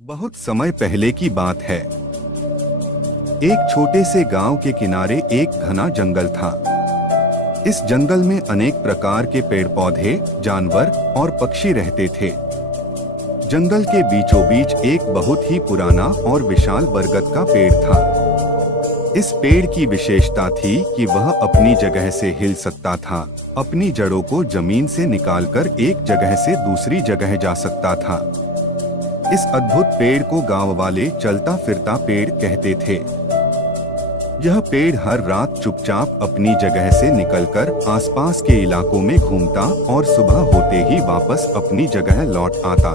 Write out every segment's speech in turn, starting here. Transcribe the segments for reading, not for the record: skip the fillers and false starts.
बहुत समय पहले की बात है। एक छोटे से गांव के किनारे एक घना जंगल था। इस जंगल में अनेक प्रकार के पेड़ पौधे, जानवर और पक्षी रहते थे। जंगल के बीचों बीच एक बहुत ही पुराना और विशाल बरगद का पेड़ था। इस पेड़ की विशेषता थी कि वह अपनी जगह से हिल सकता था, अपनी जड़ों को जमीन से निकालकर एक जगह से दूसरी जगह जा सकता था। इस अद्भुत पेड़ को गांव वाले चलता फिरता पेड़ कहते थे। यह पेड़ हर रात चुपचाप अपनी जगह से निकलकर आसपास के इलाकों में घूमता और सुबह होते ही वापस अपनी जगह लौट आता।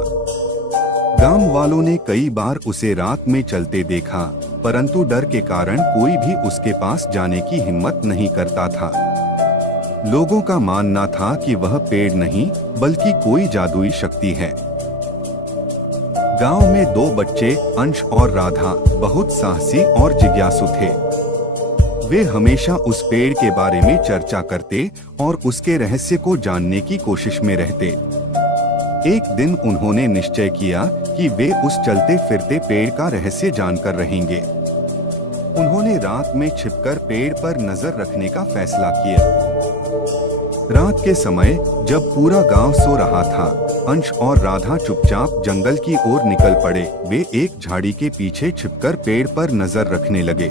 गांव वालों ने कई बार उसे रात में चलते देखा, परंतु डर के कारण कोई भी उसके पास जाने की हिम्मत नहीं करता था। लोगों का मानना था कि वह पेड़ नहीं बल्कि कोई जादुई शक्ति है। गांव में दो बच्चे, अंश और राधा, बहुत साहसी और जिज्ञासु थे। वे हमेशा उस पेड़ के बारे में चर्चा करते और उसके रहस्य को जानने की कोशिश में रहते। एक दिन उन्होंने निश्चय किया कि वे उस चलते फिरते पेड़ का रहस्य जानकर रहेंगे। उन्होंने रात में छिपकर पेड़ पर नजर रखने का फैसला किया। रात के समय जब पूरा गांव सो रहा था, अंश और राधा चुपचाप जंगल की ओर निकल पड़े। वे एक झाड़ी के पीछे छिपकर पेड़ पर नजर रखने लगे।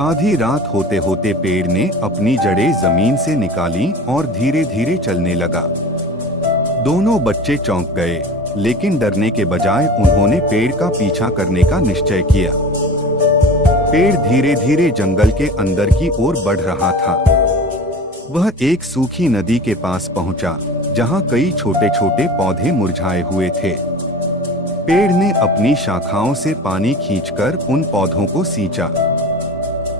आधी रात होते होते पेड़ ने अपनी जड़ें जमीन से निकाली और धीरे धीरे चलने लगा। दोनों बच्चे चौंक गए, लेकिन डरने के बजाय उन्होंने पेड़ का पीछा करने का निश्चय किया। पेड़ धीरे धीरे जंगल के अंदर की ओर बढ़ रहा था। वह एक सूखी नदी के पास पहुंचा, जहां कई छोटे छोटे पौधे मुरझाए हुए थे। पेड़ ने अपनी शाखाओं से पानी खींचकर उन पौधों को सींचा।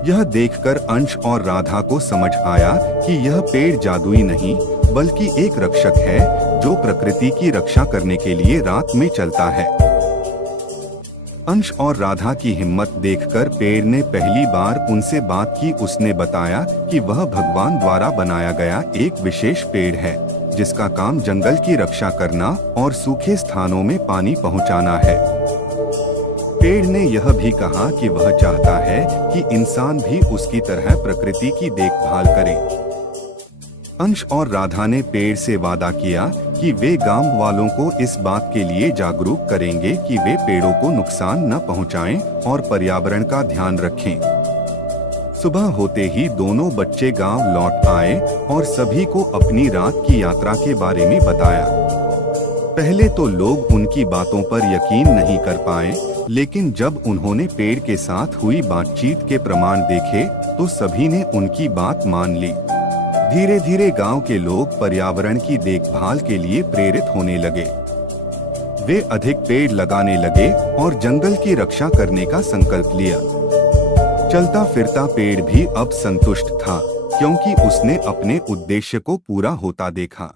यह देखकर अंश और राधा को समझ आया कि यह पेड़ जादुई नहीं बल्कि एक रक्षक है, जो प्रकृति की रक्षा करने के लिए रात में चलता है। अंश और राधा की हिम्मत देखकर पेड़ ने पहली बार उनसे बात की। उसने बताया कि वह भगवान द्वारा बनाया गया एक विशेष पेड़ है, जिसका काम जंगल की रक्षा करना और सूखे स्थानों में पानी पहुंचाना है। पेड़ ने यह भी कहा कि वह चाहता है कि इंसान भी उसकी तरह प्रकृति की देखभाल करे। अंश और राधा ने पेड़ से वादा किया कि वे गांव वालों को इस बात के लिए जागरूक करेंगे कि वे पेड़ों को नुकसान न पहुंचाएं और पर्यावरण का ध्यान रखें। सुबह होते ही दोनों बच्चे गांव लौट आए और सभी को अपनी रात की यात्रा के बारे में बताया। पहले तो लोग उनकी बातों पर यकीन नहीं कर पाए, लेकिन जब उन्होंने पेड़ के साथ हुई बातचीत के प्रमाण देखे तो सभी ने उनकी बात मान ली। धीरे धीरे गांव के लोग पर्यावरण की देखभाल के लिए प्रेरित होने लगे। वे अधिक पेड़ लगाने लगे और जंगल की रक्षा करने का संकल्प लिया। चलता फिरता पेड़ भी अब संतुष्ट था, क्योंकि उसने अपने उद्देश्य को पूरा होता देखा।